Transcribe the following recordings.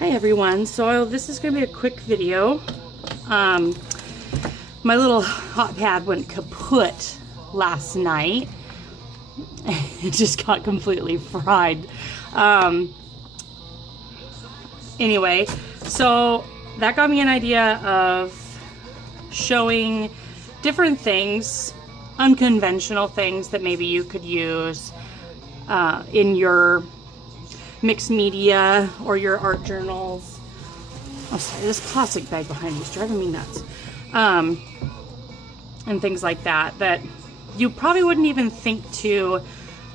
Hi everyone, so this is going to be a quick video. My little hot pad went kaput last night. It just got completely fried. Anyway, so that got me an idea of showing different things, unconventional things that maybe you could use in your mixed media or your art journals. Oh, sorry, this plastic bag behind me is driving me nuts. And things like that that you probably wouldn't even think to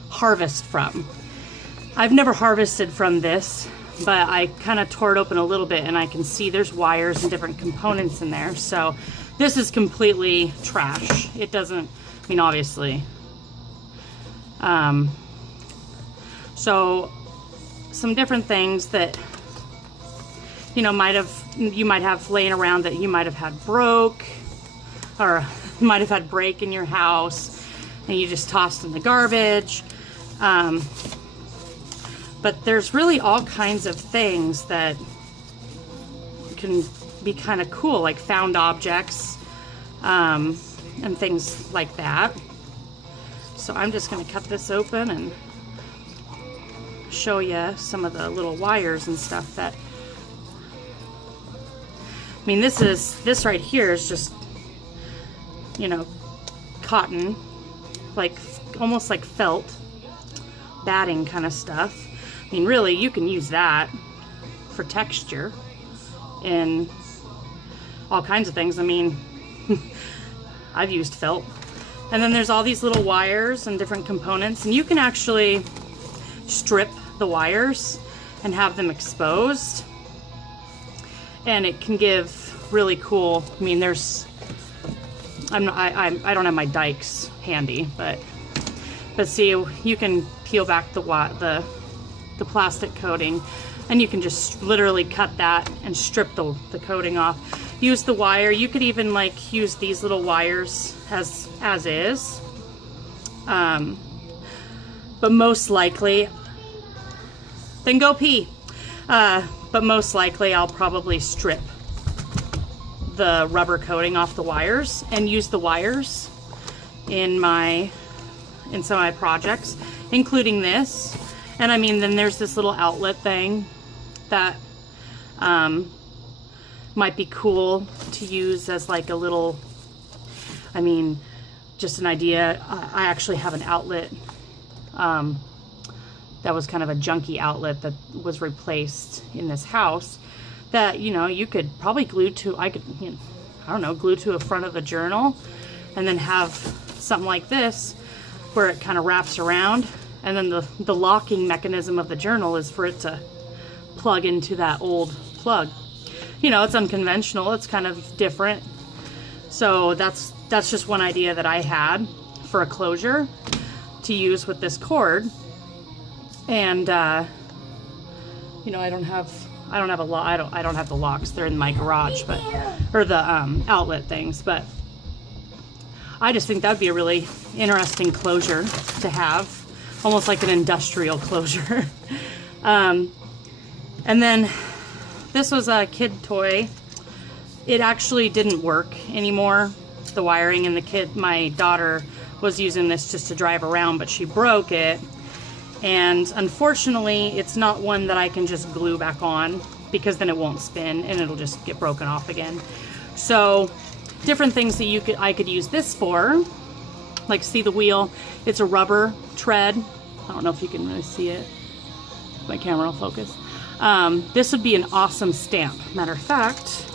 harvest from. I've never harvested from this, but I kind of tore it open a little bit and I can see there's wires and different components in there. So this is completely trash. It doesn't, I mean, obviously. So some different things that you might have laying around that you might have had broke, or might have had break in your house and you just tossed in the garbage. But there's really all kinds of things that can be kind of cool, like found objects and things like that. So I'm just going to cut this open and show you some of the little wires and stuff that, I mean, this right here is just, cotton, like almost like felt batting kind of stuff. I mean, really, you can use that for texture in all kinds of things. I mean, I've used felt. And then there's all these little wires and different components, and you can actually strip the wires and have them exposed, and it can give really cool, I mean, there's, I don't have my dikes handy, but see, you can peel back the plastic coating, and you can just literally cut that and strip the coating off. Use the wire. You could even like use these little wires as is, but most likely, then go pee. But most likely I'll probably strip the rubber coating off the wires and use the wires in some of my projects, including this. And I mean, then there's this little outlet thing that might be cool to use as like a little, I mean, just an idea. I actually have an outlet that was kind of a junky outlet that was replaced in this house that, you could probably glue to, glue to a front of a journal, and then have something like this where it kind of wraps around, and then the locking mechanism of the journal is for it to plug into that old plug. It's unconventional, it's kind of different. So that's just one idea that I had for a closure to use with this cord. And I don't have the locks. They're in my garage, or the outlet things. But I just think that would be a really interesting closure to have, almost like an industrial closure. And then this was a kid toy. It actually didn't work anymore, the wiring, and my daughter was using this just to drive around, but she broke it. And unfortunately, it's not one that I can just glue back on, because then it won't spin and it'll just get broken off again. So different things that I could use this for, like, see the wheel, it's a rubber tread. I don't know if you can really see it. My camera will focus. This would be an awesome stamp. Matter of fact,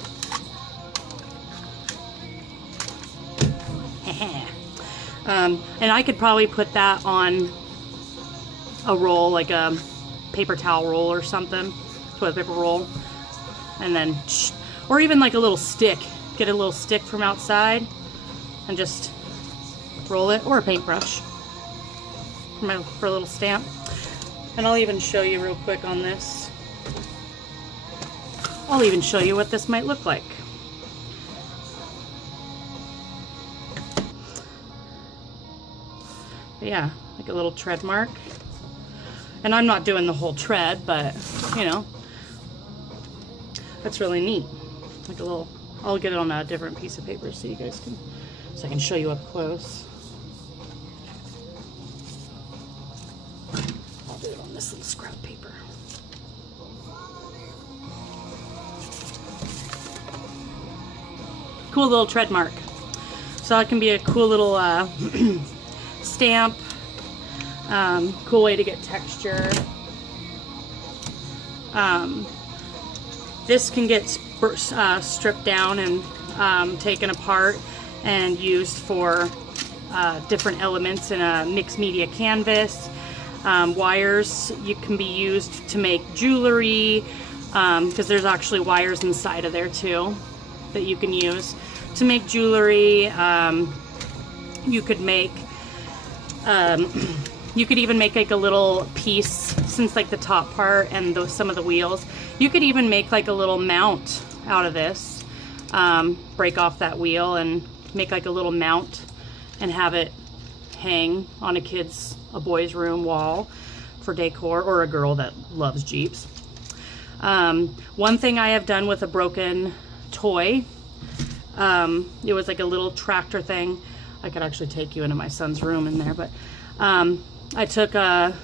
and I could probably put that on a roll, like a paper towel roll or something, toilet paper roll, and then, or even like a little stick, get a little stick from outside and just roll it, or a paintbrush for a little stamp. And I'll even show you real quick on this. I'll even show you what this might look like. Yeah, like a little tread mark. And I'm not doing the whole tread, but That's really neat. Like a little, I'll get it on a different piece of paper so you guys can, so I can show you up close. I'll do it on this little scrap paper. Cool little tread mark. So it can be a cool little stamp. Cool way to get texture. This can get stripped down and taken apart and used for different elements in a mixed media canvas. Wires can be used to make jewelry, because there's actually wires inside of there too that you can use to make jewelry. You could make you could even make like a little piece, since like the top part and some of the wheels, you could even make like a little mount out of this. Break off that wheel and make like a little mount and have it hang on a boy's room wall for decor, or a girl that loves Jeeps. One thing I have done with a broken toy, it was like a little tractor thing. I could actually take you into my son's room in there, but I took a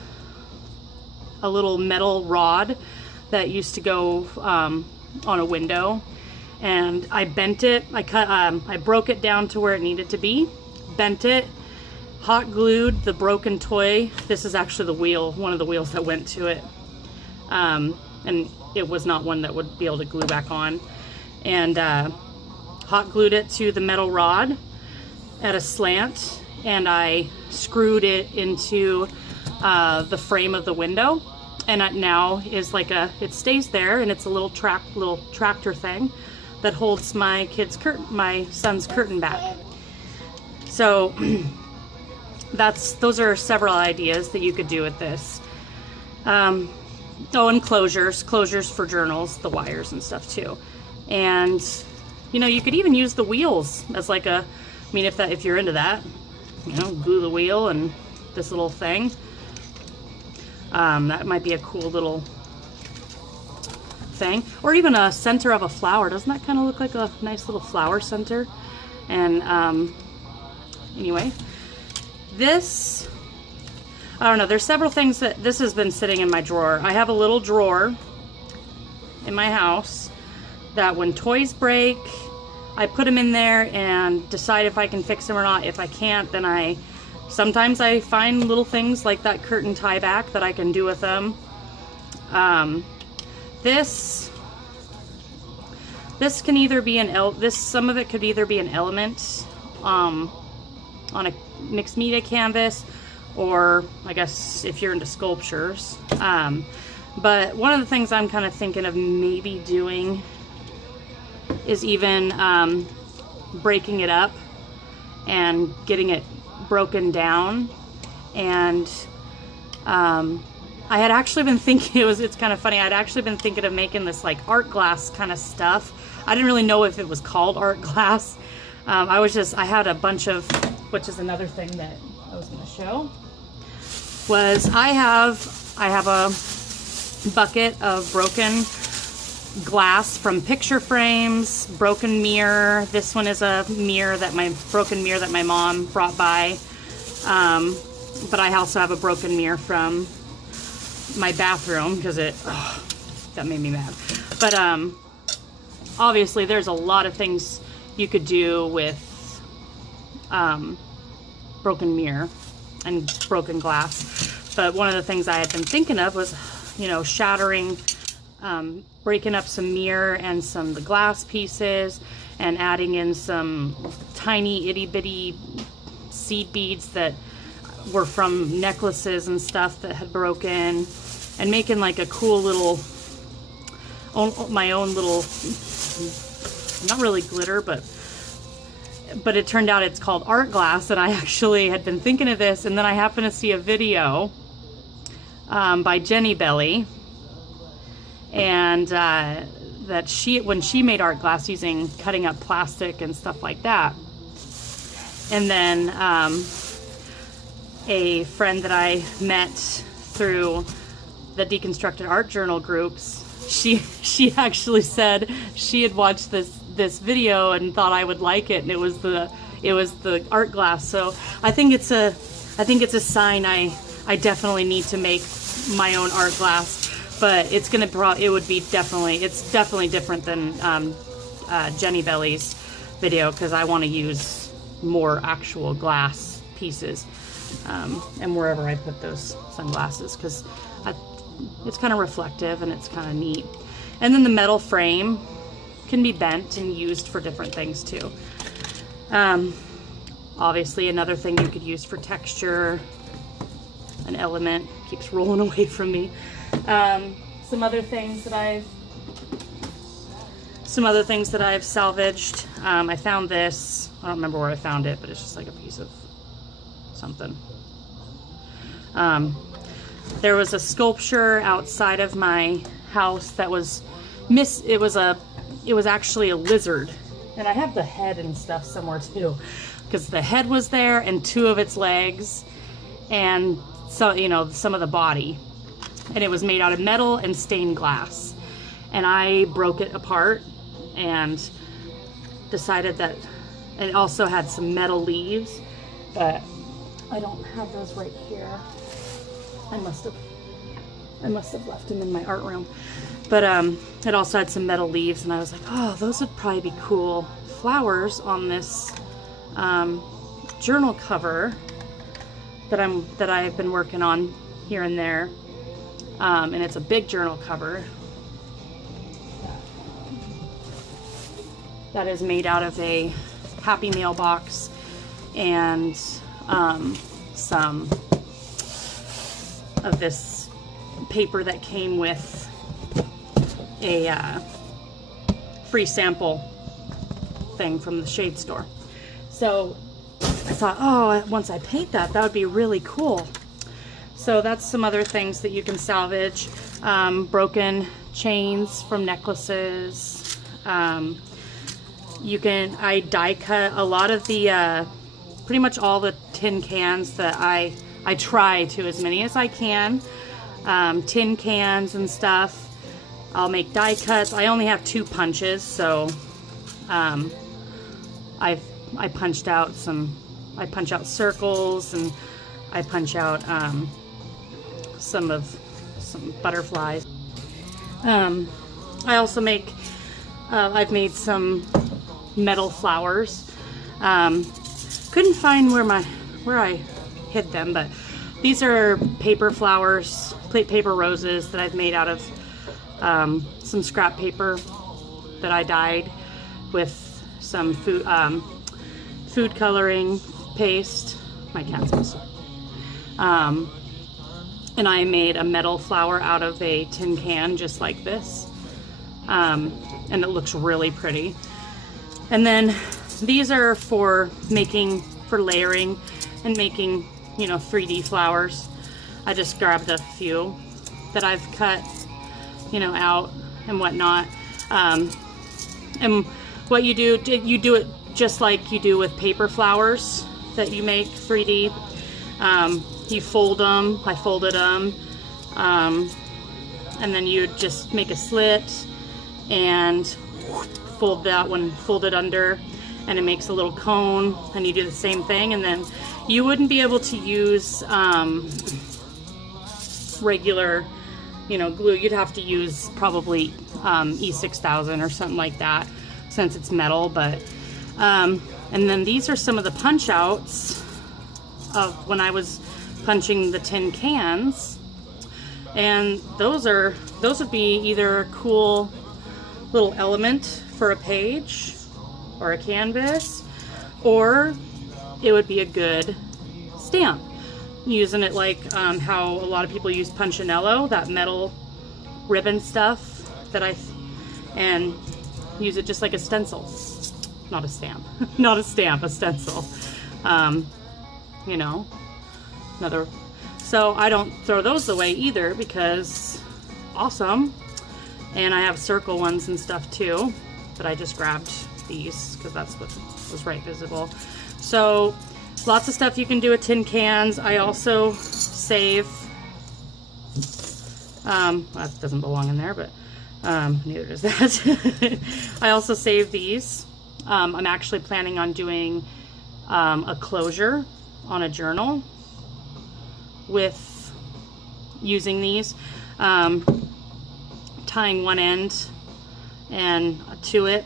little metal rod that used to go on a window, and I bent it. I broke it down to where it needed to be, bent it, hot glued the broken toy. This is actually the wheel, one of the wheels that went to it, and it was not one that would be able to glue back on, and hot glued it to the metal rod at a slant, and I screwed it into the frame of the window, and it now is like it stays there, and it's a little tractor thing that holds my son's curtain back. So those are several ideas that you could do with this. And closures for journals, the wires and stuff too. And you could even use the wheels as like if you're into that, glue the wheel and this little thing. That might be a cool little thing. Or even a center of a flower. Doesn't that kind of look like a nice little flower center? And anyway, this, I don't know, there's several things that this has been sitting in my drawer. I have a little drawer in my house that when toys break, I put them in there and decide if I can fix them or not. If I can't, then sometimes I find little things like that curtain tie back that I can do with them. This can either be some of it could either be an element on a mixed media canvas, or I guess if you're into sculptures. But one of the things I'm kind of thinking of maybe doing is even breaking it up and getting it broken down. And I had actually been thinking, it's kind of funny, I'd actually been thinking of making this like art glass kind of stuff. I didn't really know if it was called art glass. I had a bunch of, which is another thing that I was going to show, was I have a bucket of broken glass from picture frames, broken mirror. This one is a broken mirror that my mom brought by. But I also have a broken mirror from my bathroom because that made me mad. But obviously there's a lot of things you could do with broken mirror and broken glass. But one of the things I had been thinking of was, shattering, breaking up some mirror and the glass pieces, and adding in some tiny itty bitty seed beads that were from necklaces and stuff that had broken, and making like a cool little, my own little, not really glitter, but it turned out it's called art glass. And I actually had been thinking of this, and then I happened to see a video by Jenny Belly, and that when she made art glass using cutting up plastic and stuff like that. And then a friend that I met through the Deconstructed Art Journal groups, she actually said she had watched this video and thought I would like it, and it was the art glass. So I think it's a sign I definitely need to make my own art glass. But it's definitely different than Jenny Belly's video, because I want to use more actual glass pieces, and wherever I put those sunglasses, because it's kind of reflective and it's kind of neat. And then the metal frame can be bent and used for different things too. Obviously another thing you could use for texture, an element keeps rolling away from me. Some other things that I've salvaged. I found this. I don't remember where I found it, but it's just like a piece of something. There was a sculpture outside of my house that was it was actually a lizard, and I have the head and stuff somewhere too, because the head was there and two of its legs, and so, you know, some of the body, and it was made out of metal and stained glass. And I broke it apart and decided that it also had some metal leaves, but I don't have those right here. I must have left them in my art room. But it also had some metal leaves, and I was like, oh, those would probably be cool flowers on this journal cover that I've been working on here and there. And it's a big journal cover that is made out of a Happy Mail box and some of this paper that came with a free sample thing from the shade store. So I thought, oh, once I paint that would be really cool. So that's some other things that you can salvage. Broken chains from necklaces. I die cut a lot of the, pretty much all the tin cans that I try to, as many as I can. Tin cans and stuff. I'll make die cuts. I only have 2 punches, so I punch out circles, and I punch out some butterflies. I also make I've made some metal flowers. Couldn't find where I hid them, but these are paper flowers, paper roses that I've made out of some scrap paper that I dyed with some food coloring paste. My cat's missing. And I made a metal flower out of a tin can just like this, and it looks really pretty. And then these are for layering and making, you know, 3D flowers. I just grabbed a few that I've cut, you know, out and whatnot. And what you do it just like you do with paper flowers that you make 3D. You fold them. I folded them, and then you just make a slit and fold that one, fold it under, and it makes a little cone. And you do the same thing, and then you wouldn't be able to use regular, you know, glue. You'd have to use probably E6000 or something like that, since it's metal. But and then these are some of the punch outs of when I was punching the tin cans, and those would be either a cool little element for a page or a canvas, or it would be a good stamp, using it like how a lot of people use Punchinello, that metal ribbon stuff and use it just like a stencil, not a stamp, not a stamp, a stencil. You know, so I don't throw those away either, because awesome. And I have circle ones and stuff too, but I just grabbed these because that's what was right visible. So lots of stuff you can do with tin cans. I also save, that doesn't belong in there, but Neither does that. I also save these. I'm actually planning on doing a closure on a journal with using these, tying one end and to it,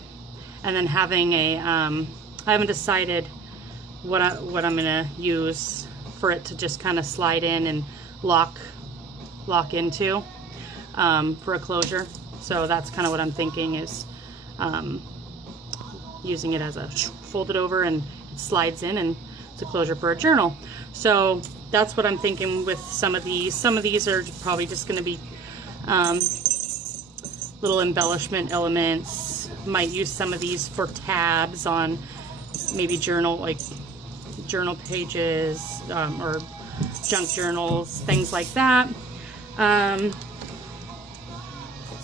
and then having a I haven't decided what I'm gonna use for it to just kind of slide in and lock into for a closure. So that's kind of what I'm thinking, is using it as a fold it over and it slides in, and it's a closure for a journal. So that's what I'm thinking with some of these. Some of these are probably just going to be little embellishment elements. Might use some of these for tabs on maybe journal pages, or junk journals, things like that.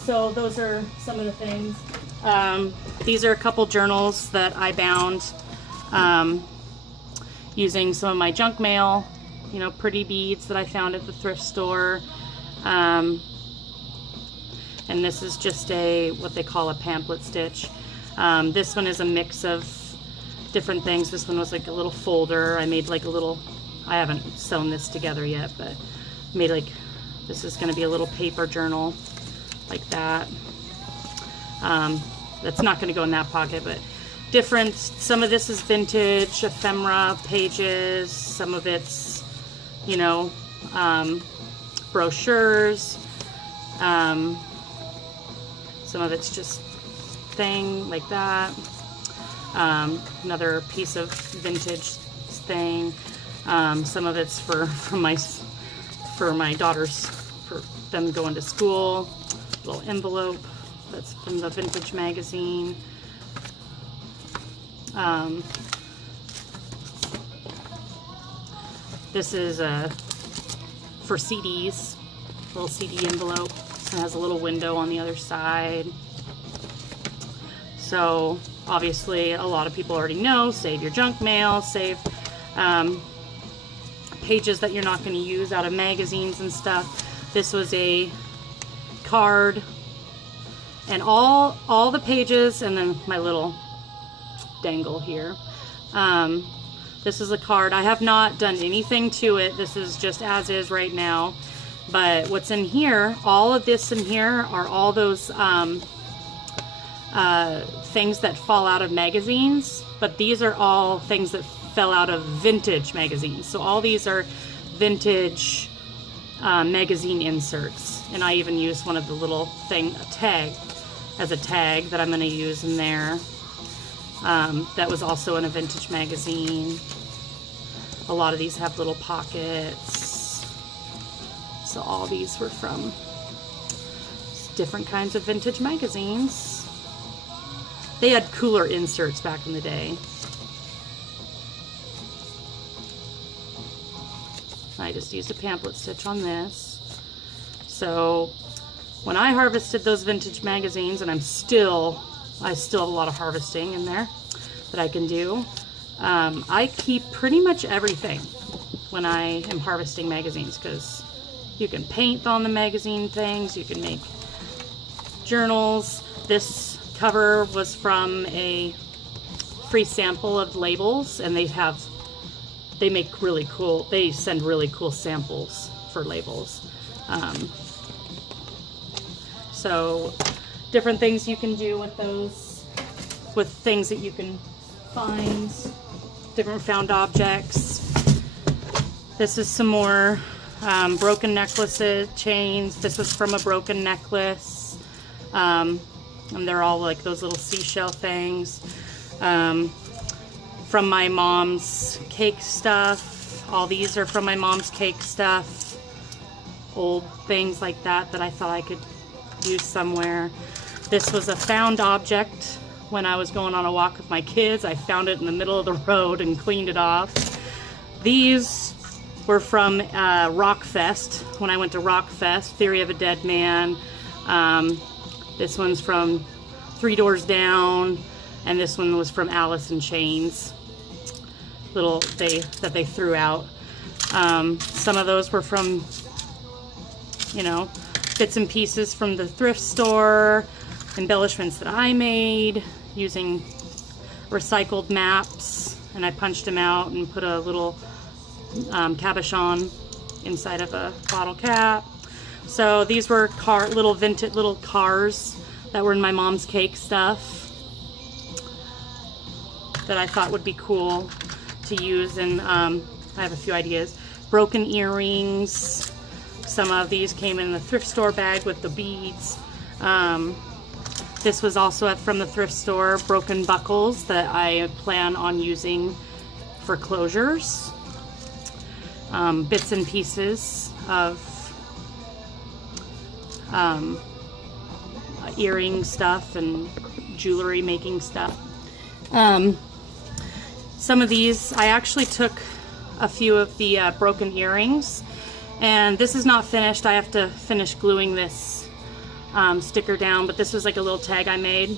So those are some of the things. These are a couple journals that I bound using some of my junk mail, pretty beads that I found at the thrift store. And this is just what they call a pamphlet stitch. This one is a mix of different things. This one was like a little folder. I made like a little, I haven't sewn this together yet, but made like, this is going to be a little paper journal like that. That's not going to go in that pocket, but different. Some of this is vintage ephemera pages. Some of it's, brochures. Some of it's just thing like that. Another piece of vintage thing. Some of it's for my daughters, for them going to school. Little envelope that's from the vintage magazine. This is for CDs, little CD envelope. It has a little window on the other side. So obviously a lot of people already know, save your junk mail, save pages that you're not going to use out of magazines and stuff. This was a card, and all the pages, and then my little dangle here. This is a card. I have not done anything to it. This is just as is right now. But what's in here, all of this in here are all those things that fall out of magazines, but these are all things that fell out of vintage magazines. So all these are vintage magazine inserts, and I even used one of the little a tag that I'm going to use in there. That was also in a vintage magazine. A lot of these have little pockets. So all these were from different kinds of vintage magazines. They had cooler inserts back in the day. I just used a pamphlet stitch on this. So when I harvested those vintage magazines, and I still have a lot of harvesting in there that I can do. I keep pretty much everything when I am harvesting magazines, because you can paint on the magazine things, you can make journals. This cover was from a free sample of labels, and they make really cool, they send really cool samples for labels. So different things you can do with those, with things that you can find, different found objects. This is some more broken necklaces, chains. This was from a broken necklace. And they're all like those little seashell things. From my mom's cake stuff. All these are from my mom's cake stuff. Old things like that I thought I could use somewhere. This was a found object when I was going on a walk with my kids. I found it in the middle of the road and cleaned it off. These were from Rockfest, when I went to Rockfest, Theory of a Dead Man. This one's from Three Doors Down, and this one was from Alice in Chains. That they threw out. Some of those were from, bits and pieces from the thrift store, embellishments that I made using recycled maps, and I punched them out and put a little cabochon inside of a bottle cap. So these were little vintage little cars that were in my mom's cake stuff that I thought would be cool to use, and I have a few ideas. Broken earrings. Some of these came in the thrift store bag with the beads. This was also from the thrift store, broken buckles that I plan on using for closures. Bits and pieces of earring stuff and jewelry making stuff. Some of these, I actually took a few of the broken earrings, and this is not finished. I have to finish gluing this sticker down, but this was like a little tag I made,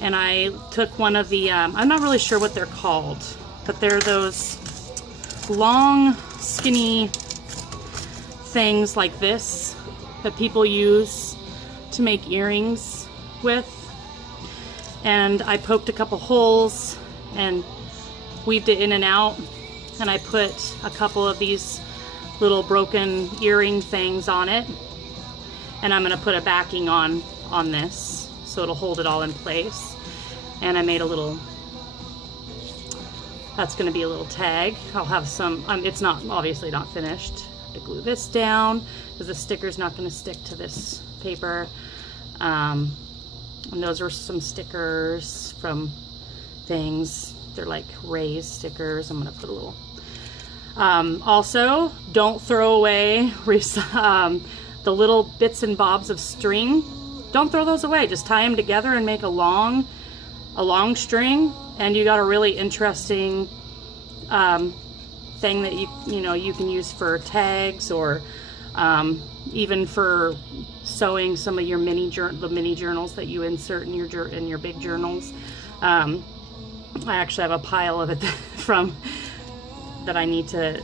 and I took one of the I'm not really sure what they're called, but they're those long skinny things like this that people use to make earrings with, and I poked a couple holes and weaved it in and out, and I put a couple of these little broken earring things on it, and I'm going to put a backing on this so it'll hold it all in place. And I made a little, that's going to be a little tag. I'll have some, it's not, obviously not finished. To glue this down because the sticker's not going to stick to this paper. And those are some stickers from things. They're like raised stickers. I'm going to put a little. Also, don't throw away the little bits and bobs of string. Don't throw those away. Just tie them together and make a long string, and you got a really interesting thing that you can use for tags, or even for sewing some of your mini journals that you insert in your big journals. I actually have a pile of it that I need to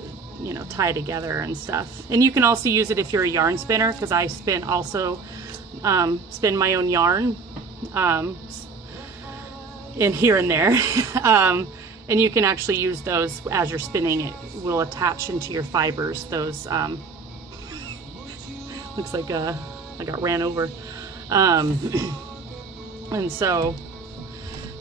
tie together and stuff. And you can also use it if you're a yarn spinner, because I spin my own yarn in here and there. And you can actually use those as you're spinning. It will attach into your fibers. Those looks like I got ran over. And so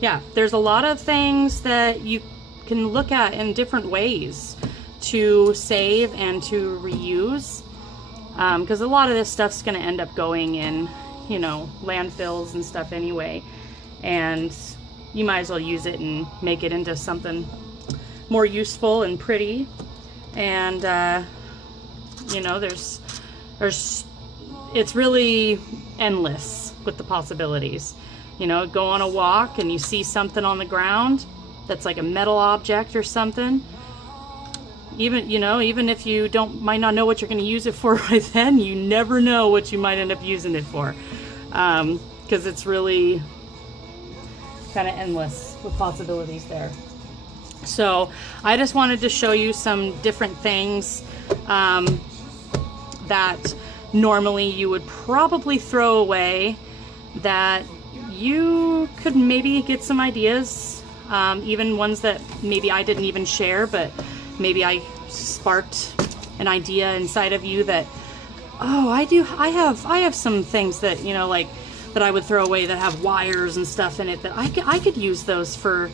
yeah, there's a lot of things that you can look at in different ways to save and to reuse, because a lot of this stuff's going to end up going in landfills and stuff anyway, and you might as well use it and make it into something more useful and pretty. And it's really endless with the possibilities. Go on a walk and you see something on the ground that's like a metal object or something. Even if you might not know what you're going to use it for right then, you never know what you might end up using it for, because it's really kind of endless with possibilities there. So I just wanted to show you some different things that normally you would probably throw away, that you could maybe get some ideas, even ones that maybe I didn't even share, but maybe I sparked an idea inside of you that, oh, I have some things that that I would throw away that have wires and stuff in it that I could use those for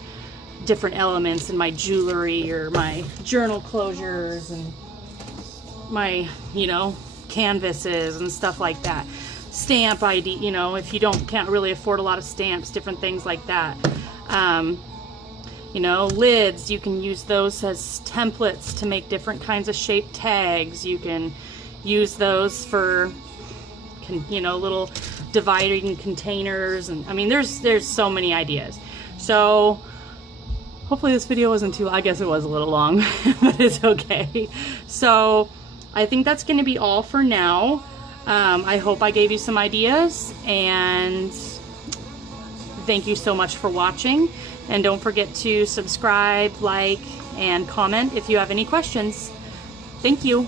different elements in my jewelry or my journal closures and my canvases and stuff like that. Stamp ID, if you can't really afford a lot of stamps, different things like that. Lids, you can use those as templates to make different kinds of shaped tags. You can use those for little dividing containers, and there's so many ideas. So hopefully this video wasn't too, I guess it was a little long, but it's okay. So I think that's going to be all for now. I hope I gave you some ideas, and thank you so much for watching. And don't forget to subscribe, like, and comment if you have any questions. Thank you.